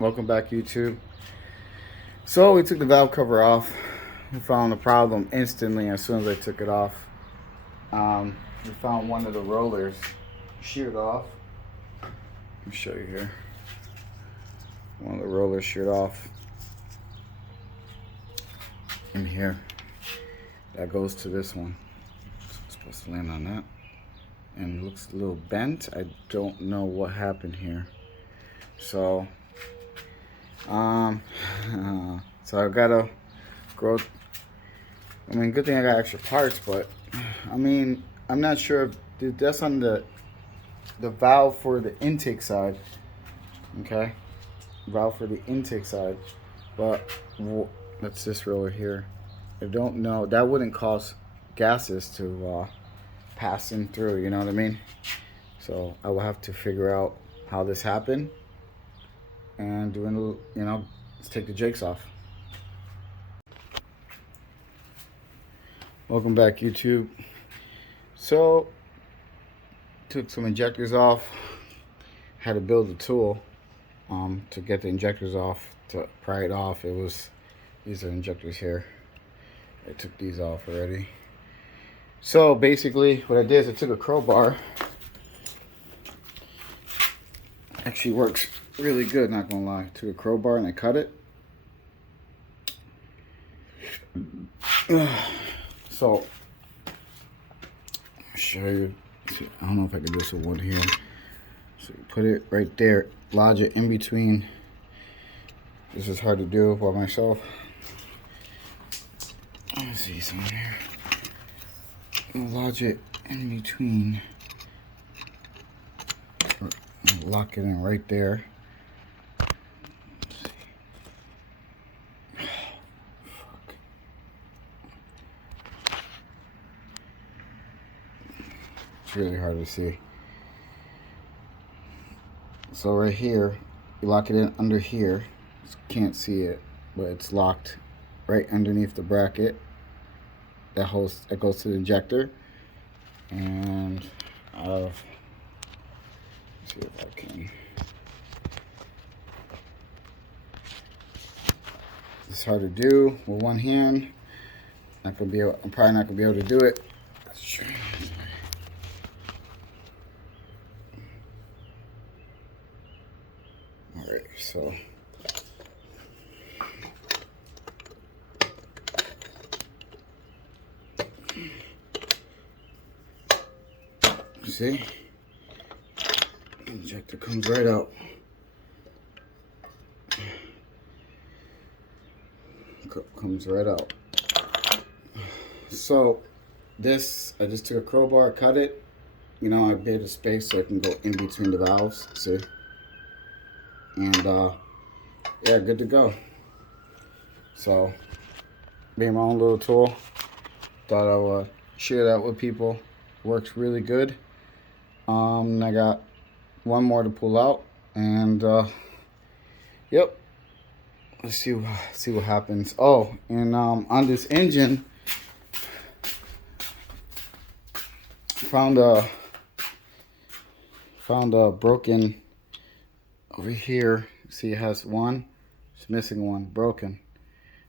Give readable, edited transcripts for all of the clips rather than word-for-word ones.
Welcome back, YouTube. So we took the valve cover off. We found the problem instantly as soon as I took it off. We found one of the rollers sheared off. Let me show you here. One of the rollers sheared off in here. That goes to this one. It's supposed to land on that. And it looks a little bent. I don't know what happened here. So I gotta grow. I mean, good thing I got extra parts, but I mean, I'm not sure if that's on the valve for the intake side. Okay, valve for the intake side, but that's this roller here. I don't know. That wouldn't cause gases to pass in through. You know what I mean? So I will have to figure out how this happened and doing, you know, let's take the jakes off. Welcome back, YouTube. So took some injectors off. Had to build a tool to get the injectors off, to pry it off. These are injectors here. I took these off already. So basically what I did is I took a crowbar. Actually works really good, not gonna lie. Took a crowbar and I cut it. So I'll show you. I don't know if I can do this with one hand. So you put it right there, lodge it in between. This is hard to do by myself. Let me see something here. Lodge it in between. Lock it in right there. Fuck. It's really hard to see. So right here, you lock it in under here. Can't see it, but it's locked right underneath the bracket that goes to the injector. And let's see if I can. It's hard to do with one hand. I'm probably not gonna be able to do it. Let's try. All right, so. See? Injector comes right out. Comes right out. So this, I just took a crowbar, cut it. You know, I made a space so I can go in between the valves. See? And yeah, good to go. So made my own little tool. Thought I would share that with people. Works really good. I got one more to pull out, and yep. Let's see what happens. Oh, and on this engine, found a broken over here. See, it has one. It's missing one, broken.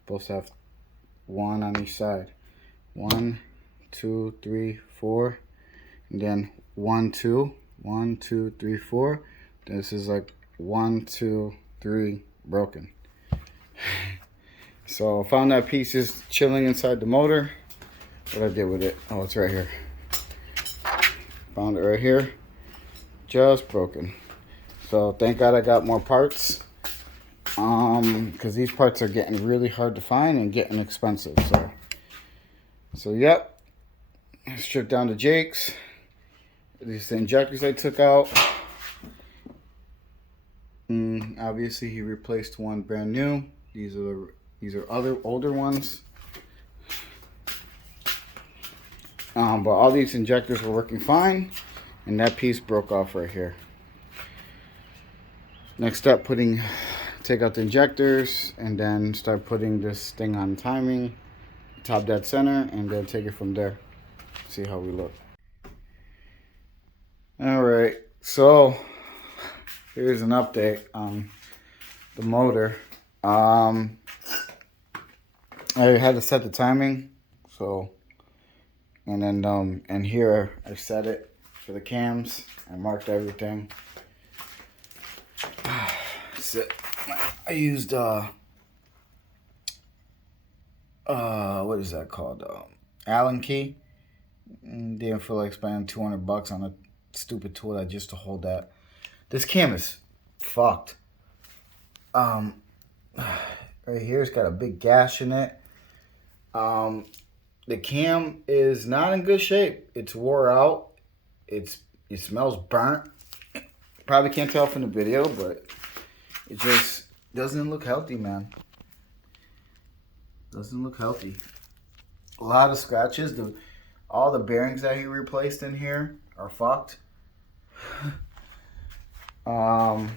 Supposed to have one on each side. 1, 2, 3, 4, and then 1, 2, 1, 2, 3, 4. This is like 1, 2, 3 broken. So I found that piece is chilling inside the motor. What I did with it? Oh, it's right here. Found it right here. Just broken. So thank God I got more parts. Because these parts are getting really hard to find and getting expensive. So yep. Stripped down the jakes. These injectors I took out. Obviously he replaced one brand new. These are other older ones. But all these injectors were working fine, and that piece broke off right here. Next step, take out the injectors and then start putting this thing on timing, top dead center, and then take it from there. See how we look. All right, so here's an update. the motor. I had to set the timing, so, and then and here I set it for the cams. I marked everything. So I used what is that called? Allen key. Didn't feel like spending $200 on a stupid tool that just to hold that. This cam is fucked. Right here it's got a big gash in it. The cam is not in good shape. It's wore out. It smells burnt. Probably can't tell from the video, but it just doesn't look healthy, man. Doesn't look healthy. A lot of scratches. All the bearings that he replaced in here are fucked. The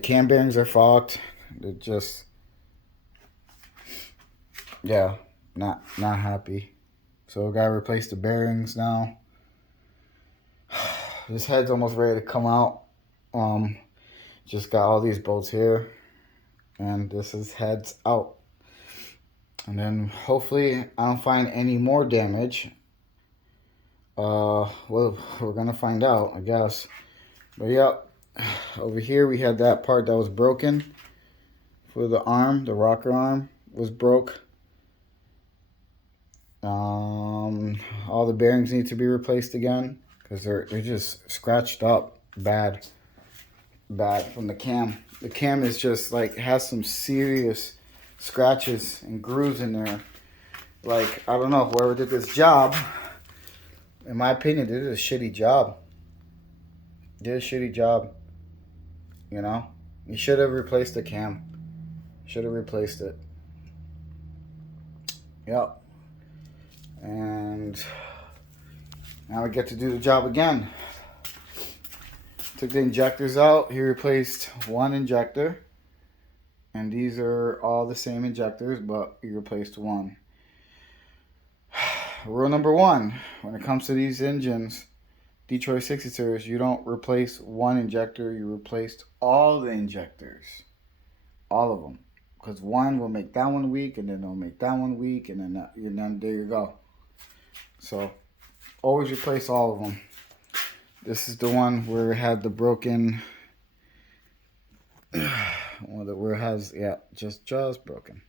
cam bearings are fucked. They're just, yeah, not happy. So I gotta replace the bearings now. This head's almost ready to come out. Just got all these bolts here, and this is heads out. And then hopefully I don't find any more damage. Well, we're gonna find out, I guess. But yeah, over here we had that part that was broken for the arm. The rocker arm was broke. All the bearings need to be replaced again because they're just scratched up bad from the cam. The cam is just like has some serious scratches and grooves in there. Like, I don't know, whoever did this job, in my opinion, did a shitty job. Did a shitty job. You know? You should have replaced the cam. Should have replaced it. Yep. And now we get to do the job again. Took the injectors out. He replaced one injector. And these are all the same injectors, but he replaced one. Rule number one, when it comes to these engines, Detroit 60s, you don't replace one injector, you replaced all the injectors. All of them. Because one will make that one weak, and then it'll make that one weak, and then there you go. So, always replace all of them. This is the one where it had the broken, where it has, yeah, just broken.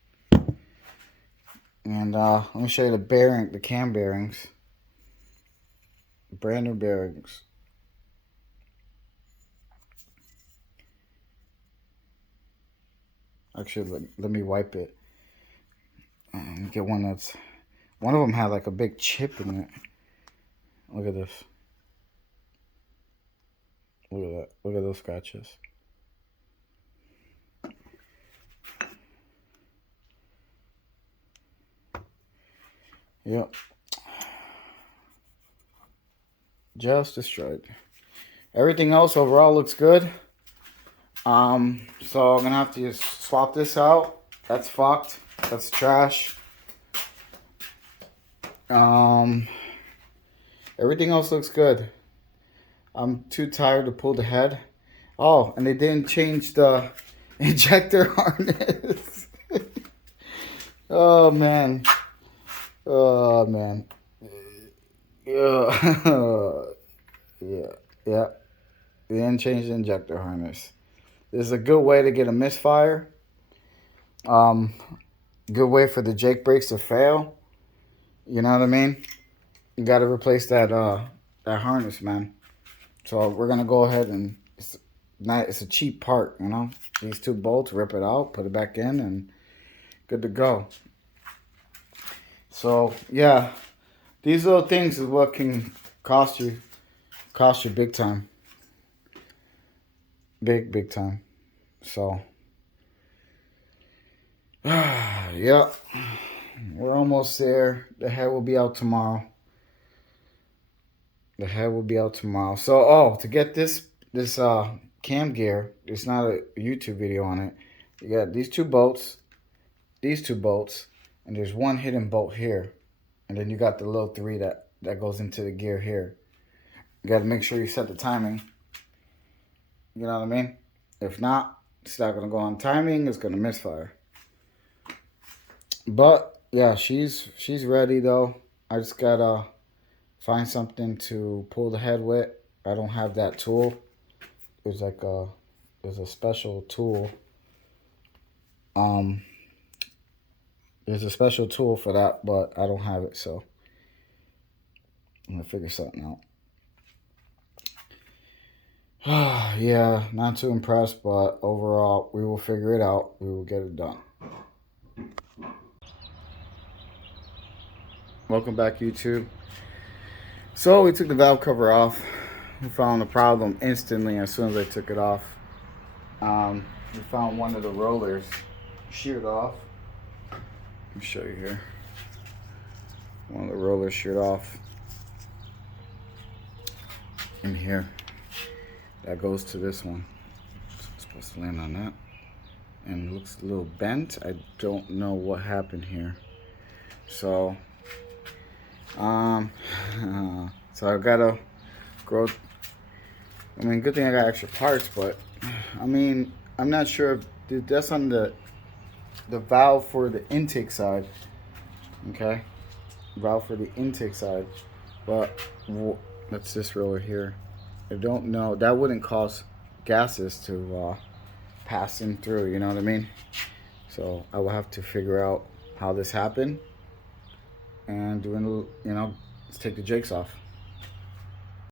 And let me show you the cam bearings. Brand new bearings. Actually, let me wipe it. Get one that's... One of them had like a big chip in it. Look at this. Look at that. Look at those scratches. Yep. Just destroyed. Everything else overall looks good. So I'm gonna have to just swap this out. That's fucked. That's trash. Everything else looks good. I'm too tired to pull the head. Oh, and they didn't change the injector harness. Oh man. Oh man. Yeah. Yeah. They didn't change the injector harness. This is a good way to get a misfire. Good way for the Jake brakes to fail. You know what I mean? You got to replace that harness, man. So we're gonna go ahead and it's a cheap part, you know. These two bolts, rip it out, put it back in, and good to go. So yeah, these little things is what can cost you big time. Big time. So yeah, we're almost there. The head will be out tomorrow. The head will be out tomorrow. So to get this cam gear, there's not a YouTube video on it. You got these two bolts, and there's one hidden bolt here, and then you got the little 3 that goes into the gear here. You got to make sure you set the timing. You know what I mean? If not, It's not gonna go on timing. It's gonna misfire. But yeah, she's ready though. I just gotta find something to pull the head with. I don't have that tool. There's a special tool. Um, there's a special tool for that, but I don't have it, so I'm gonna figure something out. Yeah, not too impressed, but overall, we will figure it out. We will get it done. Welcome back, YouTube. So we took the valve cover off. We found the problem instantly as soon as I took it off. We found one of the rollers sheared off. Let me show you here. One of the rollers sheared off in here. That goes to this one. It's supposed to land on that. And it looks a little bent. I don't know what happened here. So, so I gotta grow. I mean, good thing I got extra parts, but I mean, I'm not sure if that's on the valve for the intake side. Okay, valve for the intake side, but that's this roller here. I don't know. That wouldn't cause gases to pass in through. You know what I mean? So I will have to figure out how this happened and let's take the jakes off.